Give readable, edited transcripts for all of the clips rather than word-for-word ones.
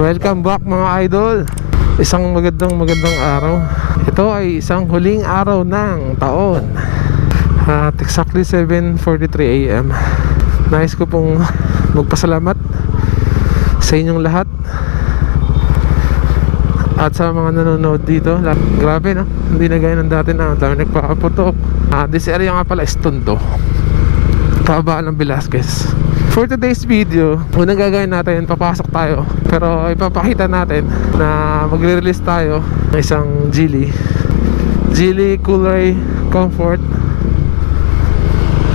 Welcome back mga idol. Isang magandang araw. Ito ay isang huling araw ng taon at exactly 7:43 AM. Nais ko pong magpasalamat sa inyong lahat at sa mga nanonood dito. Grabe no, hindi na gaya ng dati na dami nagpapaputok. This area nga pala is Tondo, Kabaan ng Velasquez. For today's video, unang gagawin natin, papasok tayo. Pero ipapakita natin na magre-release tayo ng isang jhene Coolray Comfort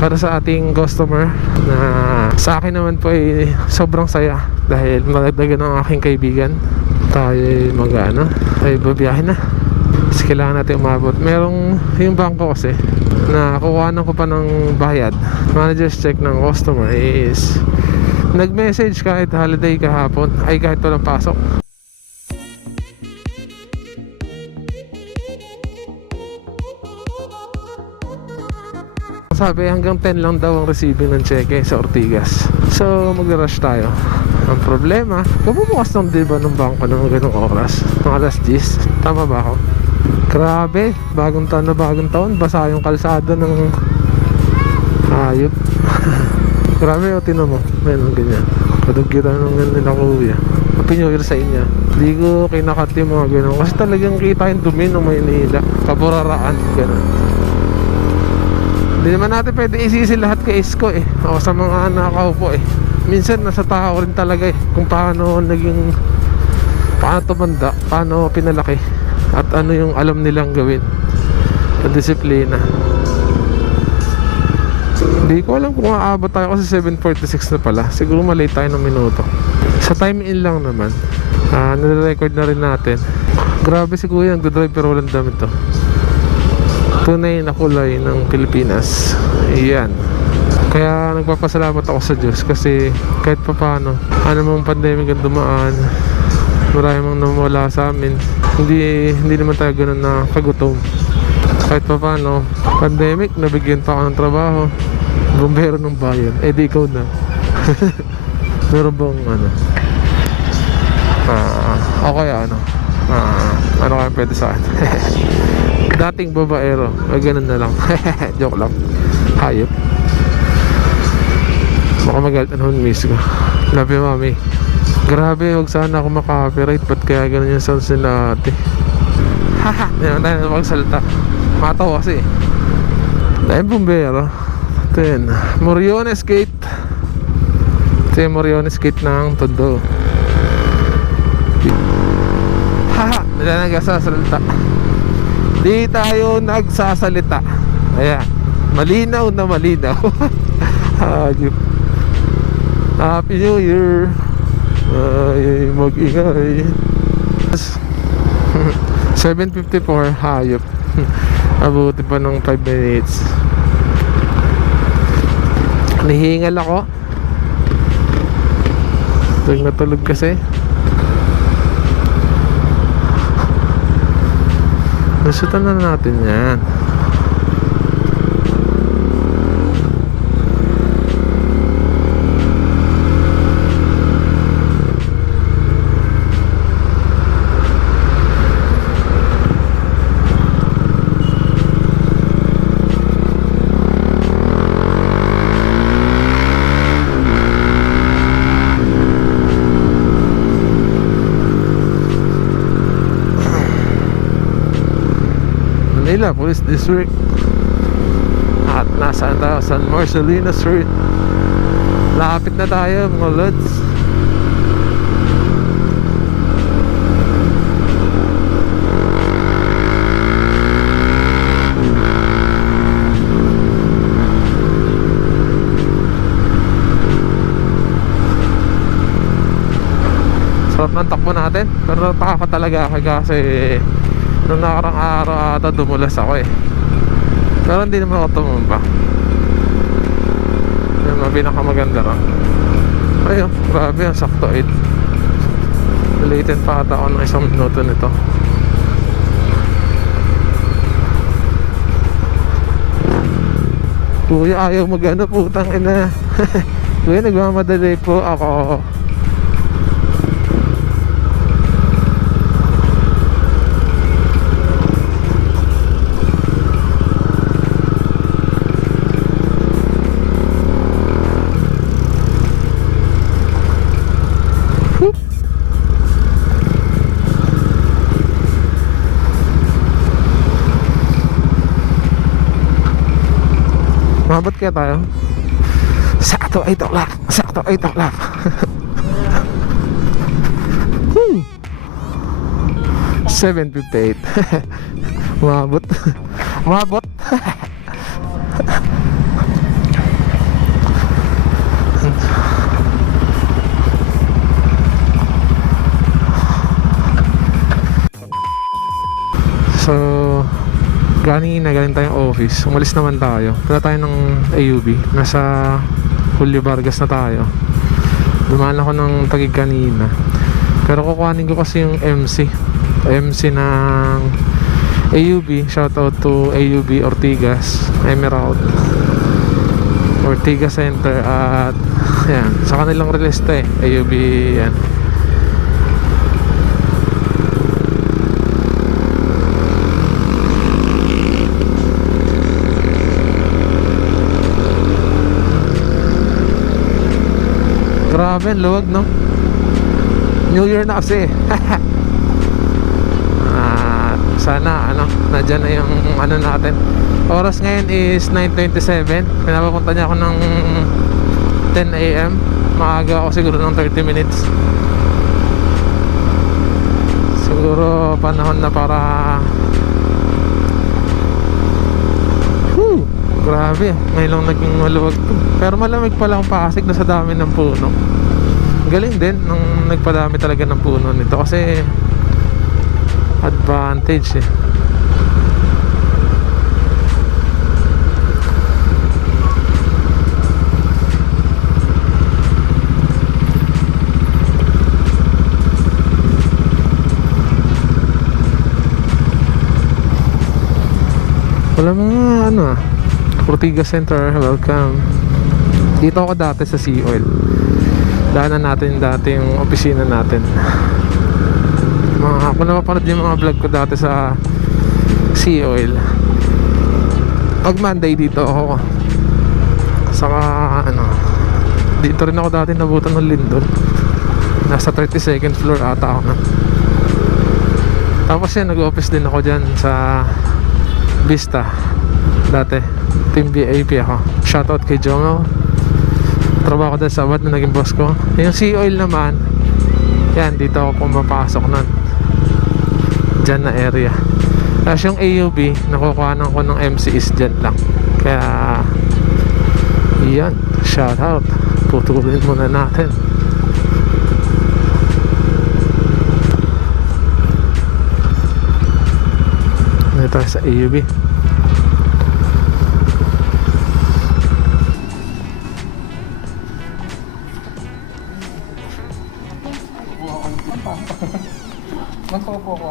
para sa ating customer, na sa akin naman po ay sobrang saya dahil madagdagan ng aking kaibigan. Tayo ay babiyahe na. Kasi kailangan natin umabot. Merong yung bangko kasi na kukuhanan ko pa ng bayad. Manager's check ng customer is nag-message kahit holiday kahapon, ay kahit walang pasok. Sabi hanggang 10 lang daw ang receiving ng cheque sa Ortigas. So mag-rush tayo. Ang problema, kabubukas ng diba ng bangko ng ganong oras, mga alas 10. Tama ba ako? Grabe, bagong taon na bagong taon, basa yung kalsada ng hayop. Grabe, o tinan mo, meron ganyan. Kadugkita ng nila kuya. Happy New Year sa inyo. Hindi ko kinakat yung mga ganun kasi talagang kita yung dumi ng Maynila, kaburaraan, ganun. Hindi naman natin pwede isisi lahat kay Isko eh, o sa mga nakaupo eh. Minsan nasa tao rin talaga eh, kung paano tumanda, paano pinalaki, at ano yung alam nilang gawin sa disiplina. Hindi ko alam kung aabot tayo kasi 7:46 na pala. Siguro malate tayo ng minuto. Sa time in lang naman, nire-record na rin natin. Grabe si kuya, nagdadrive pero walang damit to. Tunay na kulay ng Pilipinas. Iyan. Kaya nagpapasalamat ako sa Diyos kasi kahit pa paano, ano mong pandemic ang dumaan, marami mang nawala sa amin. Hindi naman tayo ganun na kagutom. Kahit pa paano, pandemic, nabigyan pa ako ng trabaho. Bumbero ng bayan. Eh di ikaw na. Meron bang okay, ano kaya pwede sa akin? Dating babaero, ganun na lang. Joke lang. Hayop. Baka magalit ang miss ko. Love you, mami. Grabe, huwag sana ako maka-copyright. Ba't kaya ganun yung sounds nila ate? Haha, hindi naman tayo na magsalita. Matawa kasi. Dahil bumbero. Ito yun, Moriones Gate. Ito yung Moriones Gate ng Tondo. Haha, hindi na nagsasalita. Di tayo nagsasalita. Ayan, malinaw na malinaw. Happy New Year. Ay, mag-ingay. 7:54, hayop. Abuti pa ng 5 minutes. Nihingal ako. Tulog na tulog kasi. Nasutan na natin yan. Police District at nasa San Marcelino Street. Lapit na tayo mga lods. Sarap ng takbo natin, pero takot talaga ako kasi nung nakarang araw ata dumulas ako eh. Pero hindi naman ako tumumba. Yung mga pinakamaganda rin. Ayun, grabe, ang sakto 8. Nalitin pa ata ako ng 1 minuto nito. Kuya, ayaw magano, putang ina. Kuya, nagmamadali po ako. Mabot kaya tayo? Sakto 8 o'clock. Sakto 8 o'clock. Woo! 7:58. Mabot. Mabot. So, galing tayong office. Umalis naman tayo. Punta tayo ng AUB. Nasa Julio Vargas na tayo. Dumaan ako ng Taguig kanina. Pero kukuhanin ko kasi yung MC ng AUB. Shoutout to AUB Ortigas Emerald Ortigas Center. At yan, sa kanilang release to AUB yan. Grabe, luwag no? New Year na kasi. Sana nandiyan na yung natin. Oras ngayon is 9:27. Pinapapunta niya ako ng 10 AM. Maaga ako siguro ng 30 minutes. Siguro panahon na para grabe, ngayon lang naging maluwag to. Pero malamig pala ang Pasig na sa dami ng puno. Galing din nung nagpadami talaga ng puno nito kasi advantage Wala mga Ortigas Center, welcome. Dito ako dati sa Sea Oil. Daanan natin dati yung opisina natin. Kung napapanood yung mga vlog ko dati sa Sea Oil, pag Monday dito ako. Saka dito rin ako dati nabutan ng lindol. Nasa 32nd floor ata ako na. Tapos yan, nag-office din ako dyan sa Vista dati. Team VIP ako. Shoutout kay Jomel. Trabaho ko dahil sa Abad na naging boss ko. Yung Sea Oil naman, yan, dito ako pumapasok nun. Dyan na area. Tapos yung AUB, nakukuhanan ko ng MC is dyan lang. Kaya yan, shoutout. Putulin muna natin. Dito sa AUB. Magpopo ko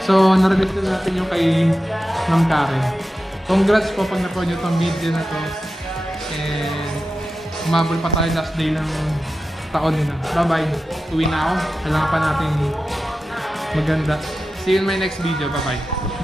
So, na-release na natin yung kay Ma'am Karen. Congrats po pag na-upload nyo itong video na to. And umabol pa tayo last day ng taon nila. Bye-bye. Uwi na ako. Kailangan pa natin maganda. See you in my next video. Bye-bye.